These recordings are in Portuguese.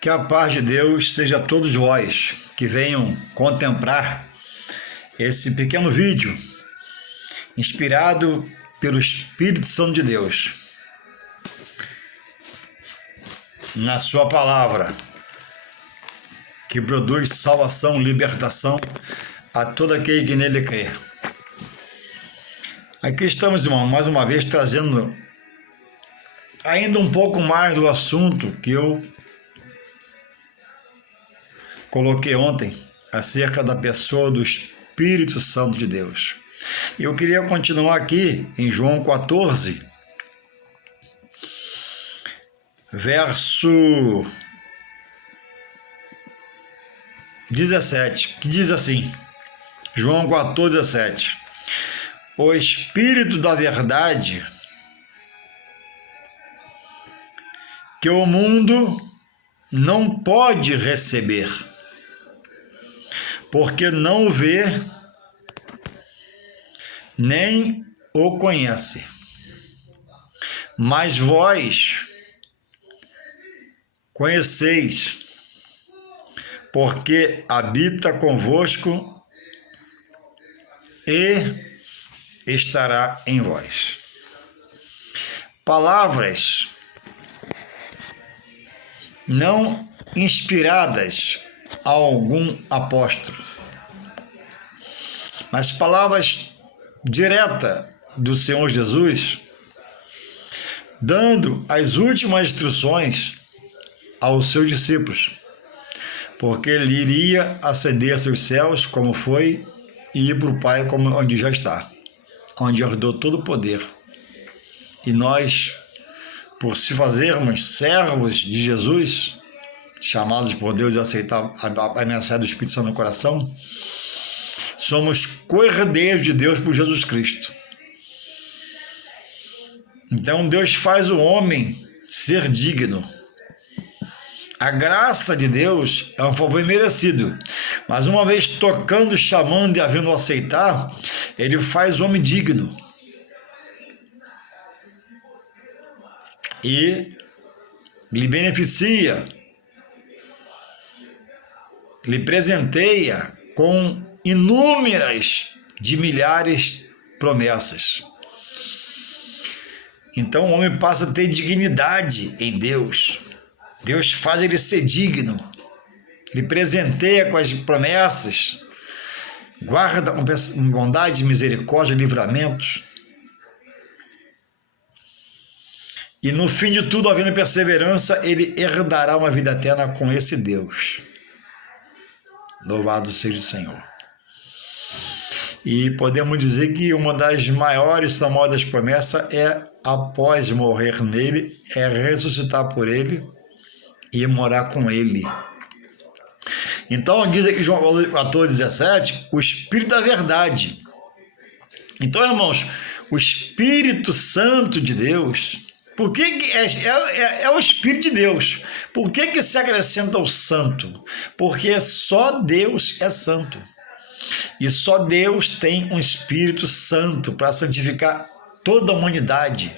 Que a paz de Deus seja a todos vós que venham contemplar esse pequeno vídeo inspirado pelo Espírito Santo de Deus na sua palavra, que produz salvação, libertação a todo aquele que nele crê. Aqui estamos, irmão, mais uma vez trazendo ainda um pouco mais do assunto que eu coloquei ontem acerca da pessoa do Espírito Santo de Deus. Eu queria continuar aqui em João 14, verso 17, que diz assim, João 14, 17: O Espírito da verdade que o mundo não pode receber, porque não o vê, nem o conhece. Mas vós conheceis, porque habita convosco e estará em vós. Palavras não inspiradas a algum apóstolo, mas palavras diretas do Senhor Jesus, dando as últimas instruções aos seus discípulos, porque ele iria ascender a seus céus, como foi, e ir para o Pai, como onde já está, onde herdou todo o poder. E nós, por se fazermos servos de Jesus, chamados por Deus e aceitar a mensagem do Espírito Santo no coração, somos co-herdeiros de Deus por Jesus Cristo. Então Deus faz o homem ser digno. A graça de Deus é um favor imerecido, mas uma vez tocando, chamando e havendo aceitar, ele faz o homem digno. E lhe beneficia, lhe presenteia com inúmeras de milhares promessas. Então o homem passa a ter dignidade em Deus. Deus faz ele ser digno, lhe presenteia com as promessas, guarda com bondade, misericórdia, livramentos. E no fim de tudo, havendo perseverança, ele herdará uma vida eterna com esse Deus. Louvado seja o Senhor. E podemos dizer que uma das maiores das promessas é, após morrer nele, é ressuscitar por ele e morar com ele. Então diz aqui João 14, 17, o Espírito da verdade. Então, irmãos, o Espírito Santo de Deus, por que é o Espírito de Deus? Por que se acrescenta o santo? Porque só Deus é santo. E só Deus tem um Espírito Santo para santificar toda a humanidade,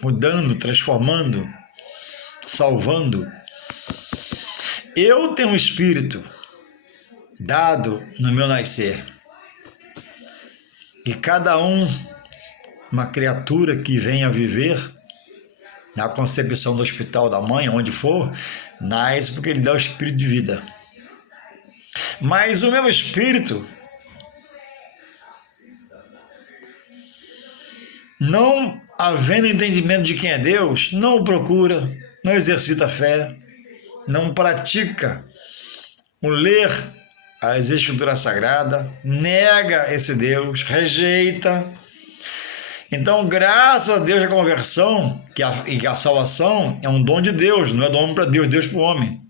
mudando, transformando, salvando. Eu tenho um Espírito dado no meu nascer. E cada uma criatura que venha viver na concepção do hospital da mãe, onde for, nasce porque ele dá o Espírito de vida. Mas o meu Espírito, não havendo entendimento de quem é Deus, não o procura, não exercita a fé, não pratica o ler as Escrituras Sagradas, nega esse Deus, rejeita. Então, graças a Deus, a conversão e a salvação é um dom de Deus, não é do homem para Deus, Deus para o homem.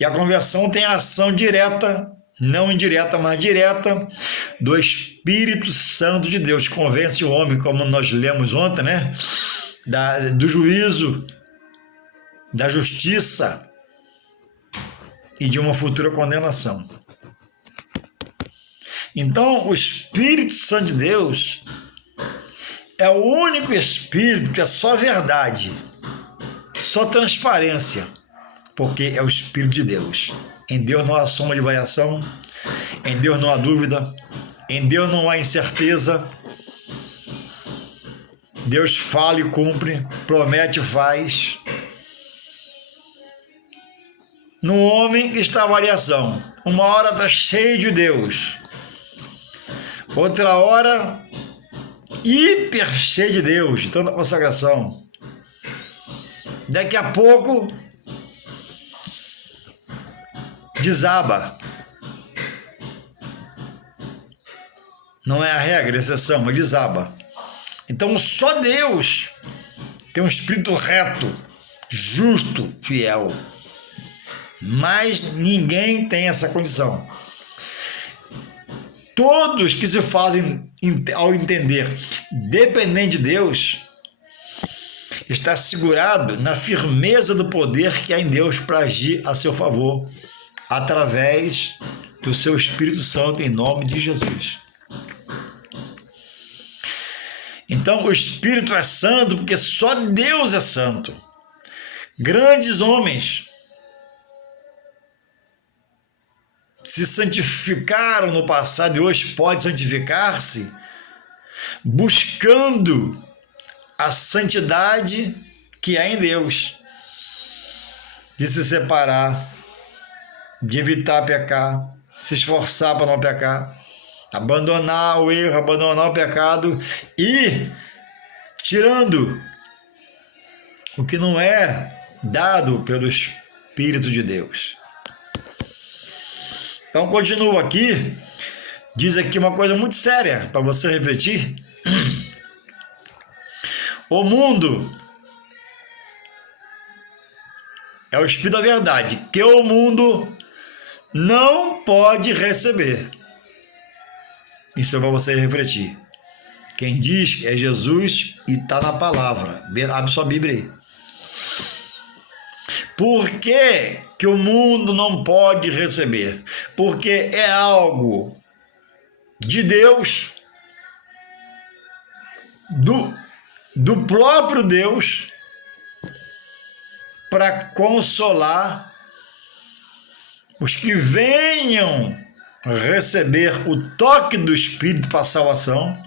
E a conversão tem a ação direta, não indireta, mas direta, do Espírito Santo de Deus. Convence o homem, como nós lemos ontem, né? Do juízo, da justiça e de uma futura condenação. Então, o Espírito Santo de Deus é o único Espírito que é só verdade, só transparência, porque é o Espírito de Deus. Em Deus não há sombra de variação, em Deus não há dúvida, em Deus não há incerteza. Deus fala e cumpre, promete e faz. No homem está a variação. Uma hora está cheio de Deus, outra hora hiper cheio de Deus, de tanta consagração. Daqui a pouco desaba. Não é a regra, a exceção, mas desaba. Então só Deus tem um espírito reto, justo, fiel. Mas ninguém tem essa condição. Todos que se fazem ao entender dependente de Deus, está segurado na firmeza do poder que há em Deus para agir a seu favor, através do seu Espírito Santo, em nome de Jesus. Então, o Espírito é santo porque só Deus é santo. Grandes homens se santificaram no passado e hoje podem santificar-se, buscando a santidade que há em Deus, de se separar, de evitar pecar, se esforçar para não pecar, abandonar o erro, abandonar o pecado e tirando o que não é dado pelo Espírito de Deus. Então, continuo aqui, diz aqui uma coisa muito séria para você refletir. O mundo é o Espírito da verdade, que o mundo não pode receber. Isso é para você refletir. Quem diz é Jesus e está na palavra. Abre sua Bíblia aí. Por que o mundo não pode receber? Porque é algo de Deus, do próprio Deus, para consolar os que venham receber o toque do Espírito para a salvação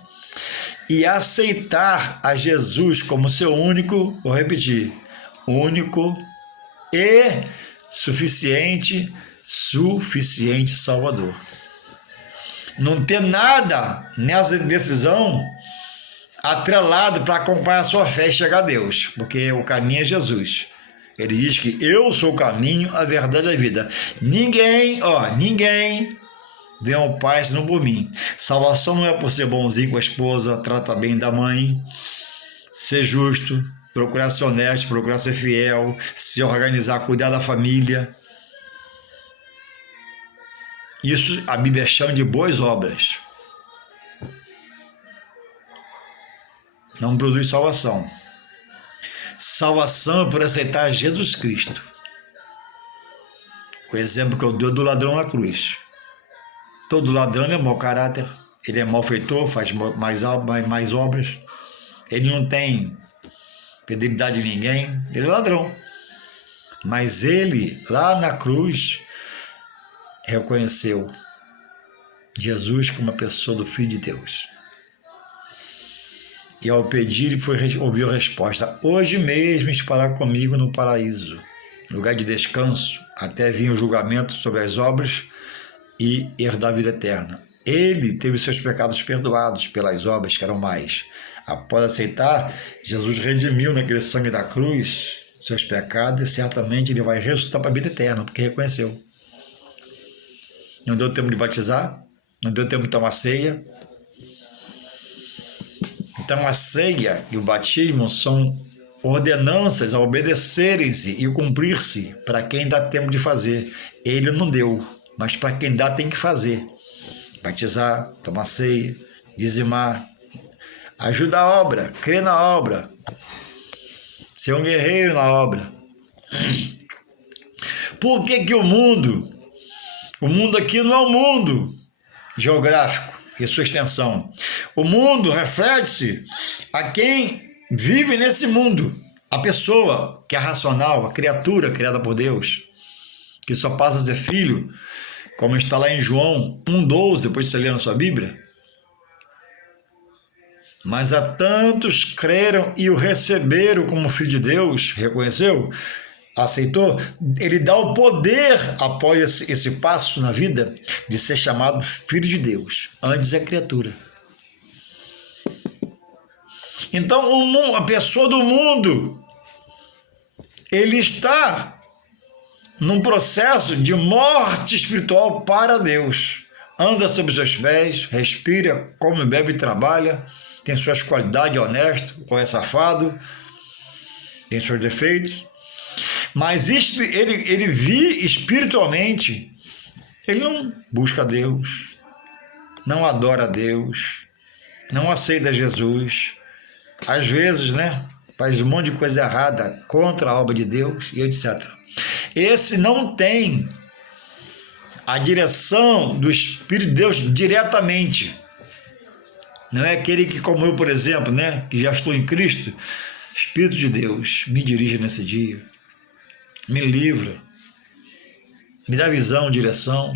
e aceitar a Jesus como seu único, vou repetir, único e suficiente Salvador. Não ter nada nessa decisão atrelado para acompanhar a sua fé e chegar a Deus, porque o caminho é Jesus. Ele diz que eu sou o caminho, a verdade e a vida. Ninguém vem ao Pai senão por mim. Salvação não é por ser bonzinho com a esposa, tratar bem da mãe, ser justo, procurar ser honesto, procurar ser fiel, se organizar, cuidar da família. Isso a Bíblia chama de boas obras. Não produz salvação. Salvação é por aceitar Jesus Cristo. O exemplo que eu dou do ladrão na cruz. Todo ladrão é mau caráter, ele é malfeitor, faz mais obras, ele não tem fidelidade de ninguém, ele é ladrão. Mas ele, lá na cruz, reconheceu Jesus como uma pessoa do Filho de Deus. E ao pedir, ele ouviu a resposta: hoje mesmo estará comigo no paraíso, lugar de descanso, até vir o julgamento sobre as obras e herdar a vida eterna. Ele teve seus pecados perdoados pelas obras que eram mais. Após aceitar, Jesus redimiu naquele sangue da cruz seus pecados e certamente ele vai ressuscitar para a vida eterna, porque reconheceu. Não deu tempo de batizar, não deu tempo de tomar ceia. Então a ceia e o batismo são ordenanças a obedecerem-se e cumprir-se para quem dá tempo de fazer. Ele não deu, mas para quem dá tem que fazer. Batizar, tomar ceia, dizimar, ajudar a obra, crer na obra, ser um guerreiro na obra. Por que o mundo aqui não é um mundo geográfico e sua extensão? O mundo reflete-se a quem vive nesse mundo, A pessoa que é racional, a criatura criada por Deus, que só passa a ser filho, como está lá em João 1,12, depois de você ler na sua Bíblia. Mas a tantos creram e o receberam como filho de Deus, reconheceu, aceitou, ele dá o poder, após esse passo na vida, de ser chamado filho de Deus. Antes é criatura. Então, a pessoa do mundo, ele está num processo de morte espiritual para Deus. Anda sobre seus pés, respira, come, bebe e trabalha, tem suas qualidades, é honesto ou é safado, tem seus defeitos, mas ele vive espiritualmente, ele não busca Deus, não adora a Deus, não aceita Jesus, às vezes, faz um monte de coisa errada contra a obra de Deus e etc. Esse não tem a direção do Espírito de Deus diretamente. Não é aquele que, como eu, por exemplo, que já estou em Cristo, Espírito de Deus, me dirige nesse dia, me livra, me dá visão, direção.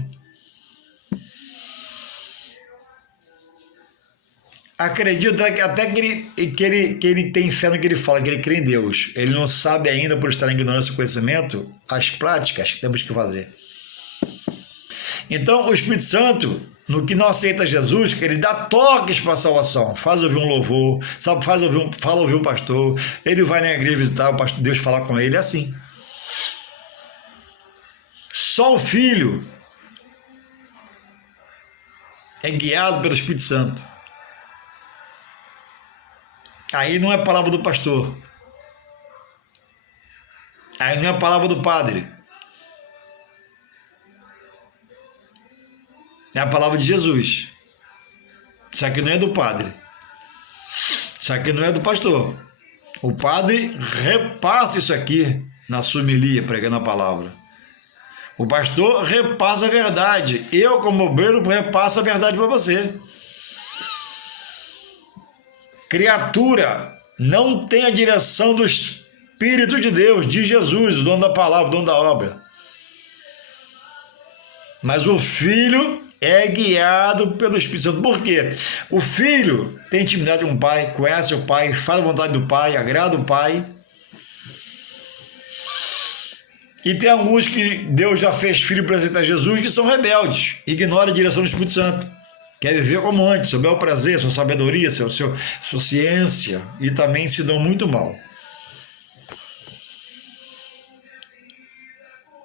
Acredito até que ele tem fé no que ele fala, que ele crê em Deus. Ele não sabe ainda, por estar em ignorância e conhecimento, as práticas que temos que fazer. Então, o Espírito Santo, no que não aceita Jesus, que ele dá toques para a salvação. Faz ouvir um louvor, fala ouvir um pastor, ele vai na igreja visitar o pastor, Deus falar com ele, é assim. Só o Filho é guiado pelo Espírito Santo. Aí não é palavra do pastor. Aí não é palavra do padre. É a palavra de Jesus. Isso aqui não é do padre. Isso aqui não é do pastor. O padre repassa isso aqui na sua homilia, pregando a palavra. O pastor repassa a verdade. Eu, como obreiro, repasso a verdade para você. Criatura não tem a direção do Espírito de Deus, de Jesus, o dono da palavra, o dono da obra. Mas o Filho é guiado pelo Espírito Santo. Por quê? O Filho tem intimidade com o Pai, conhece o Pai, faz a vontade do Pai, agrada o Pai. E tem alguns que Deus já fez filho para aceitar Jesus que são rebeldes, ignoram a direção do Espírito Santo. Quer viver como antes, seu bel prazer, sua sabedoria, sua ciência, e também se dão muito mal.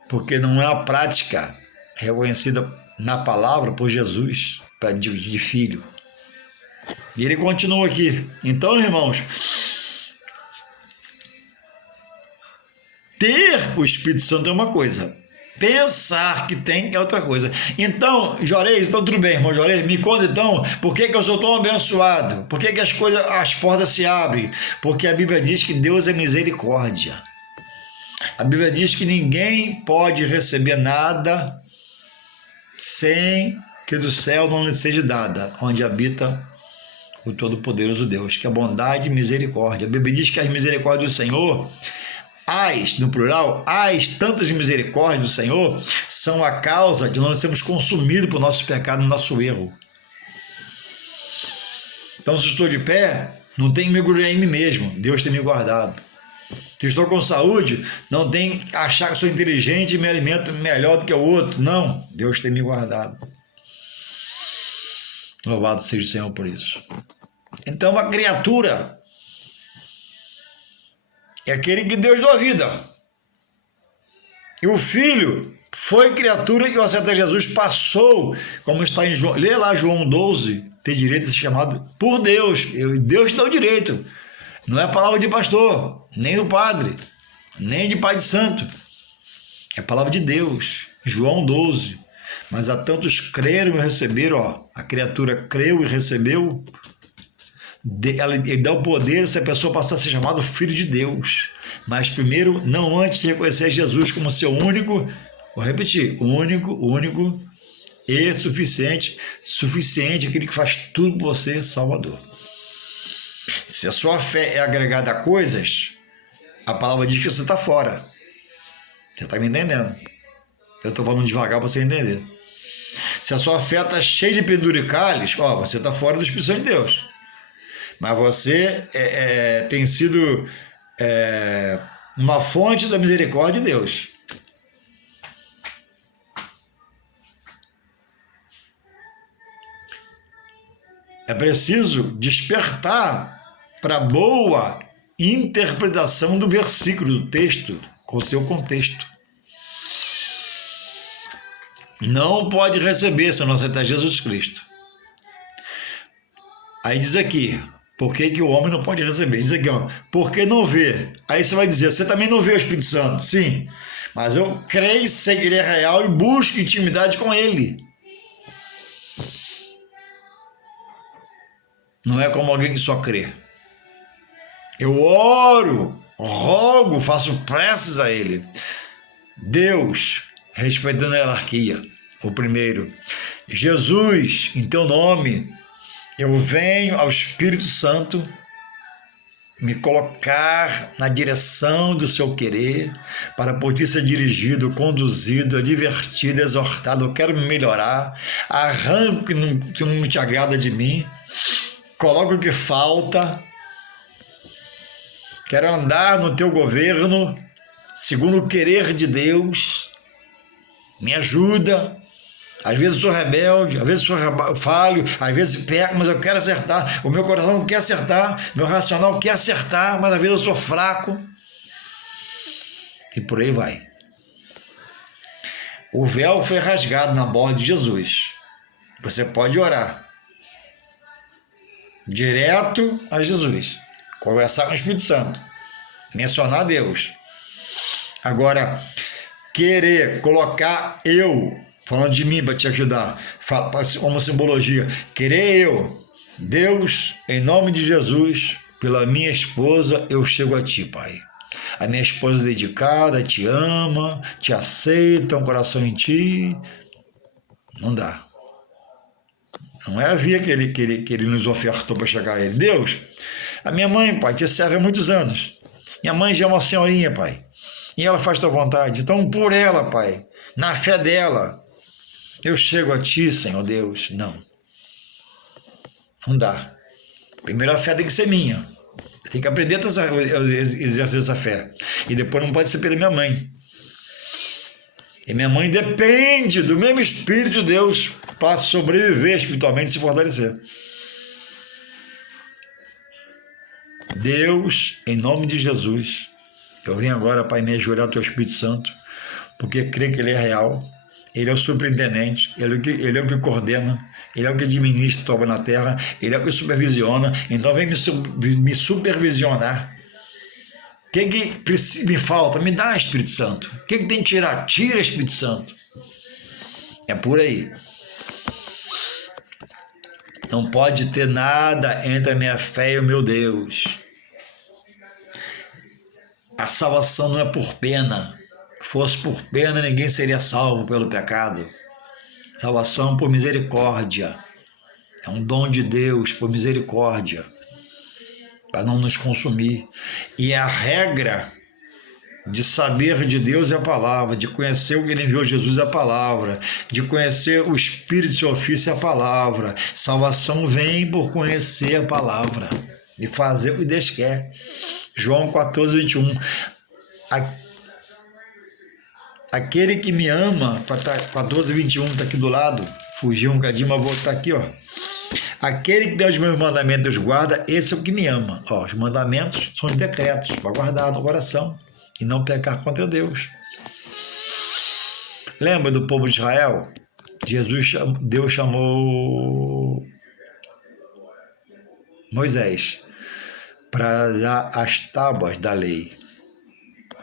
Porque não é a prática reconhecida na palavra por Jesus de filho. E ele continua aqui. Então, irmãos, ter o Espírito Santo é uma coisa. Pensar que tem é outra coisa. Então, Juarez, então tudo bem, irmão Juarez, me conta então, por que eu sou tão abençoado? Por que as portas se abrem? Porque a Bíblia diz que Deus é misericórdia. A Bíblia diz que ninguém pode receber nada sem que do céu não lhe seja dada, onde habita o Todo-Poderoso Deus, que é bondade e misericórdia. A Bíblia diz que as misericórdias do Senhor, no plural, tantas misericórdias do Senhor, são a causa de nós sermos consumidos por nosso pecado, nosso erro. Então, se estou de pé, não tem que me gloriar em mim mesmo, Deus tem me guardado. Se estou com saúde, não tem que achar que sou inteligente e me alimento melhor do que o outro. Não, Deus tem me guardado. Louvado seja o Senhor por isso. Então, a criatura é aquele que Deus deu a vida. E o Filho foi criatura e o aceitar Jesus passou, como está em João, lê lá João 12, ter direito de ser chamado por Deus. Deus te dá o direito. Não é a palavra de pastor, nem do padre, nem de pai de santo. É a palavra de Deus. João 12. Mas a tantos creram e receberam, a criatura creu e recebeu, ele dá o poder se a pessoa passar a ser chamada filho de Deus. Mas primeiro, não antes de reconhecer Jesus como seu único, vou repetir, único e suficiente, aquele que faz tudo por você, Salvador. Se a sua fé é agregada a coisas, A palavra diz que você está fora. Você está me entendendo? Eu estou falando devagar para você entender. Se a sua fé está cheia de penduricalhos, ó, você está fora do Espírito Santo de Deus. Mas você tem sido uma fonte da misericórdia de Deus. É preciso despertar para boa interpretação do versículo, do texto, com o seu contexto. Não pode receber se não aceitar Jesus Cristo. Aí diz aqui, por que o homem não pode receber? Diz aqui, ó, porque não vê. Aí você vai dizer, você também não vê o Espírito Santo? Sim, mas eu creio, sei que ele é real e busco intimidade com ele. Não é como alguém que só crê. Eu oro, rogo, faço preces a ele. Deus, respeitando a hierarquia, o primeiro. Jesus, em teu nome, eu venho ao Espírito Santo me colocar na direção do seu querer para poder ser dirigido, conduzido, advertido, exortado. Eu quero me melhorar, arranco o que não te agrada de mim, coloco o que falta, quero andar no teu governo, segundo o querer de Deus, me ajuda. Às vezes eu sou rebelde, às vezes eu sou falho, às vezes peco, mas eu quero acertar. O meu coração quer acertar, meu racional quer acertar, mas às vezes eu sou fraco. E por aí vai. O véu foi rasgado na borda de Jesus. Você pode orar direto a Jesus, conversar com o Espírito Santo, mencionar Deus. Agora, querer colocar eu, falando de mim para te ajudar, uma simbologia, querer eu, Deus, em nome de Jesus, pela minha esposa, eu chego a ti, Pai. A minha esposa é dedicada, te ama, te aceita, um coração em ti. Não dá. Não é a via que ele nos ofertou para chegar a ele. Deus, a minha mãe, Pai, te serve há muitos anos. Minha mãe já é uma senhorinha, Pai. E ela faz tua vontade. Então, por ela, Pai, na fé dela, eu chego a ti, Senhor Deus. Não. Não dá. Primeiro a fé tem que ser minha. Tem que aprender a exercer essa fé. E depois não pode ser pela minha mãe. E minha mãe depende do mesmo Espírito de Deus para sobreviver espiritualmente e se fortalecer. Deus, em nome de Jesus, eu venho agora, Pai, me ajoelhar ao teu Espírito Santo, porque creio que ele é real, ele é o superintendente, ele é o que coordena, ele é o que administra a tua obra na terra, ele é o que supervisiona, então vem me supervisionar. O que me falta? Me dá, Espírito Santo. O que tem que tirar? Tira, Espírito Santo. É por aí. Não pode ter nada entre a minha fé e o meu Deus. A salvação não é por pena. Se fosse por pena, ninguém seria salvo pelo pecado. Salvação por misericórdia. É um dom de Deus por misericórdia, para não nos consumir. E a regra de saber de Deus é a palavra, de conhecer o que ele enviou Jesus é a palavra, de conhecer o Espírito de seu ofício é a palavra. Salvação vem por conhecer a palavra e fazer o que Deus quer. João 14, 21. Aquele que me ama, 14, 21, está aqui do lado, fugiu um bocadinho, mas vou estar aqui, ó. Aquele que tem os meus mandamentos os guarda, esse é o que me ama. Ó, os mandamentos são os decretos para guardar no coração e não pecar contra Deus. Lembra do povo de Israel? Deus chamou Moisés para dar as tábuas da lei,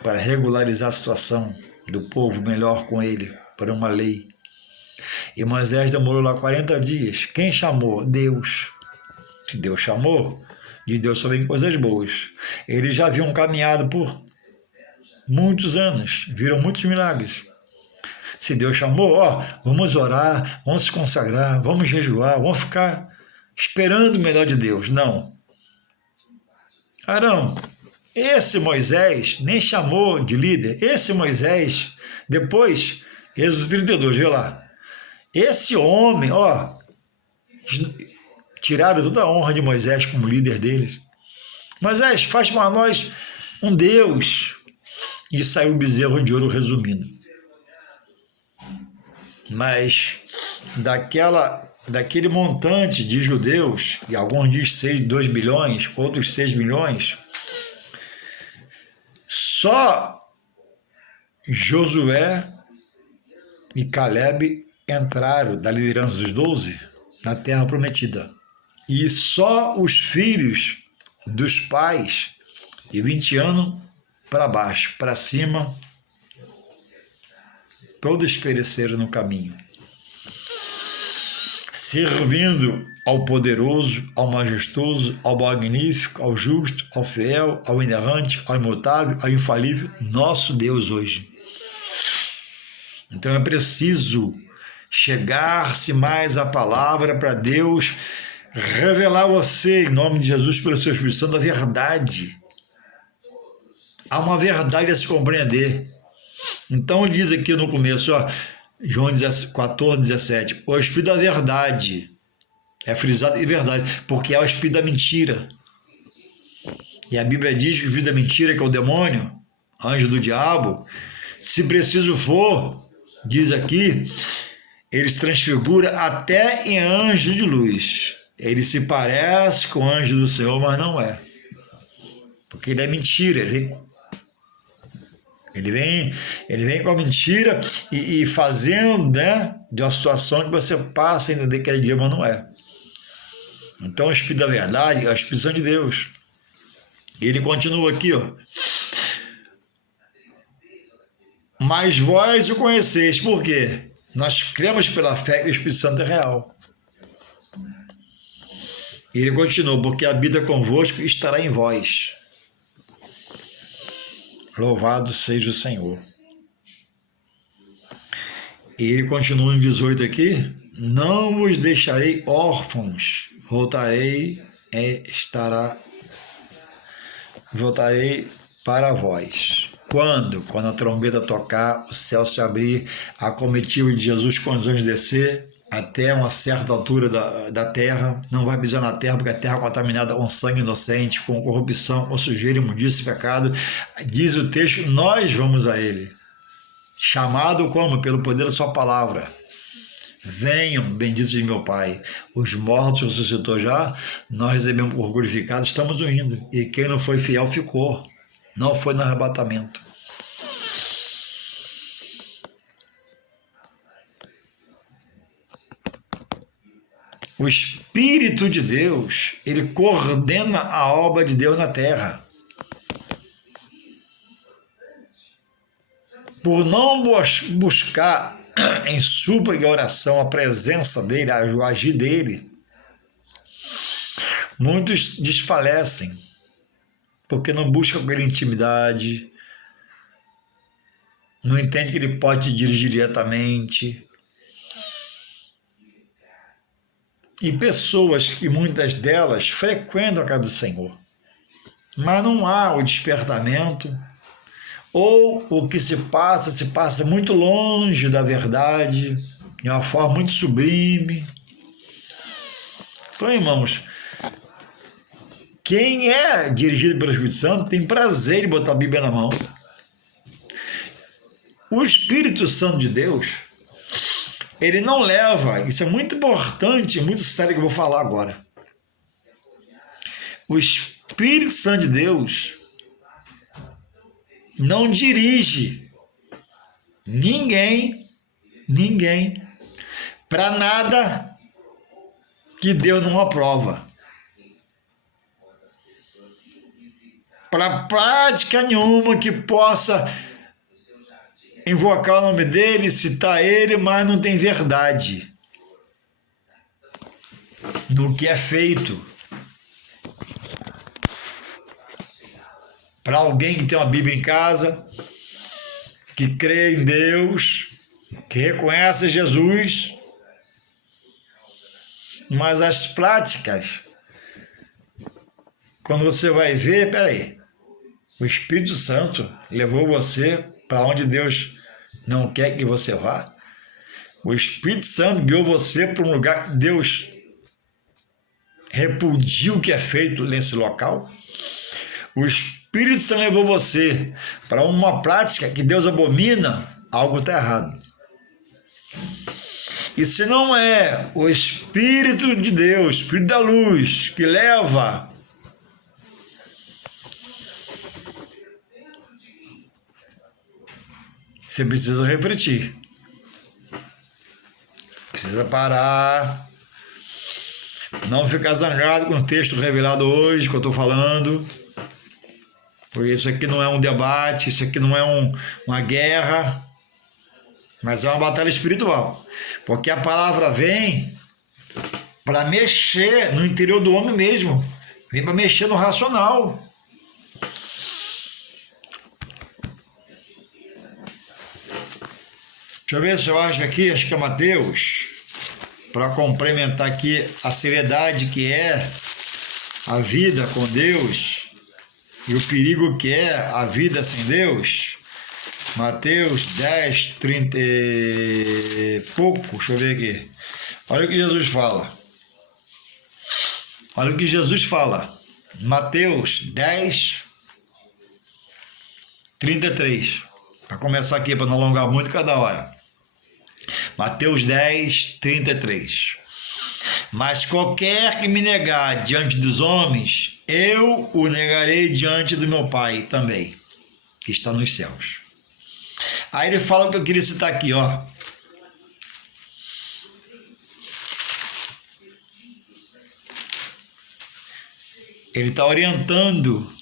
para regularizar a situação do povo melhor com ele, para uma lei. E Moisés demorou lá 40 dias. Quem chamou? Deus. Se Deus chamou, de Deus só vem coisas boas. Eles já haviam caminhado por muitos anos, viram muitos milagres. Se Deus chamou, ó, vamos orar, vamos se consagrar, vamos jejuar, vamos ficar esperando o melhor de Deus. Não. Arão, Esse Moisés nem chamou de líder. Esse Moisés, depois, Êxodo 32, vê lá. Esse homem, ó, tiraram toda a honra de Moisés como líder deles. Moisés, faz para nós um Deus. E saiu o bezerro de ouro, resumindo. Mas daquele montante de judeus, e alguns dizem 2 milhões, outros 6 milhões, só Josué e Caleb entraram da liderança dos 12 na terra prometida. E só os filhos dos pais de 20 anos para baixo, para cima, todos pereceram no caminho, servindo ao poderoso, ao majestoso, ao magnífico, ao justo, ao fiel, ao inerrante, ao imutável, ao infalível, nosso Deus hoje. Então é preciso chegar-se mais à palavra para Deus revelar a você, em nome de Jesus, pelo seu Espírito Santo, a verdade. Há uma verdade a se compreender. Então diz aqui no começo, ó, João 14, 17, o Espírito da verdade, é frisado em verdade, porque é o Espírito da mentira. E a Bíblia diz que o Espírito da mentira, que é o demônio, anjo do diabo, se preciso for, diz aqui, ele se transfigura até em anjo de luz. Ele se parece com o anjo do Senhor, mas não é. Porque ele é mentira, ele vem com a mentira e fazendo, né, de uma situação que você passa a entender que é dia, mas não é. Então o Espírito da verdade é a Espírito Santo de Deus. Ele continua aqui, ó. Mas vós o conheceis, por quê? Nós cremos pela fé que o Espírito Santo é real. Ele continua, porque habita convosco e estará em vós. Louvado seja o Senhor. E ele continua no 18 aqui, não vos deixarei órfãos, voltarei para vós. Quando? Quando a trombeta tocar, o céu se abrir, a comitiva de Jesus com os anjos descer, até uma certa altura da terra, não vai pisar na terra, porque a terra é contaminada com sangue inocente, com corrupção, com sujeira, imundícia e pecado. Diz o texto, nós vamos a ele. Chamado como? Pelo poder da sua palavra. Venham, benditos de meu Pai. Os mortos ressuscitou já, nós recebemos por glorificado, estamos indo. E quem não foi fiel ficou. Não foi no arrebatamento. O Espírito de Deus, ele coordena a obra de Deus na terra. Por não buscar em súplica e oração a presença dele, o agir dele, muitos desfalecem, porque não buscam com ele intimidade, não entende que ele pode te dirigir diretamente. E pessoas que muitas delas frequentam a casa do Senhor, mas não há o despertamento, ou o que se passa muito longe da verdade, de uma forma muito sublime. Então, irmãos, quem é dirigido pelo Espírito Santo tem prazer em botar a Bíblia na mão. O Espírito Santo de Deus, ele não leva, isso é muito importante, muito sério que eu vou falar agora. O Espírito Santo de Deus não dirige ninguém para nada que Deus não aprova. Para prática nenhuma que possa invocar o nome dele, citar ele, mas não tem verdade no que é feito. Para alguém que tem uma Bíblia em casa, que crê em Deus, que reconhece Jesus, mas as práticas, quando você vai ver, peraí, O Espírito Santo levou você para onde Deus não quer que você vá. O Espírito Santo guiou você para um lugar que Deus repudia o que é feito nesse local. O Espírito Santo levou você para uma prática que Deus abomina, algo está errado. E se não é o Espírito de Deus, o Espírito da luz, que leva você precisa refletir. Precisa parar. Não ficar zangado com o texto revelado hoje que eu estou falando. Porque isso aqui não é um debate, isso aqui não é uma guerra, mas é uma batalha espiritual. Porque a palavra vem para mexer no interior do homem mesmo. Vem para mexer no racional. Deixa eu ver se eu acho que é Mateus, para complementar aqui a seriedade que é a vida com Deus e o perigo que é a vida sem Deus. Mateus 10, 30 e pouco, deixa eu ver aqui. Olha o que Jesus fala. Olha o que Jesus fala. Mateus 10, 33. Para começar aqui, para não alongar muito cada hora. Mateus 10, 33. Mas qualquer que me negar diante dos homens, eu o negarei diante do meu Pai também, que está nos céus. Aí ele fala o que eu queria citar aqui, ó. Ele está orientando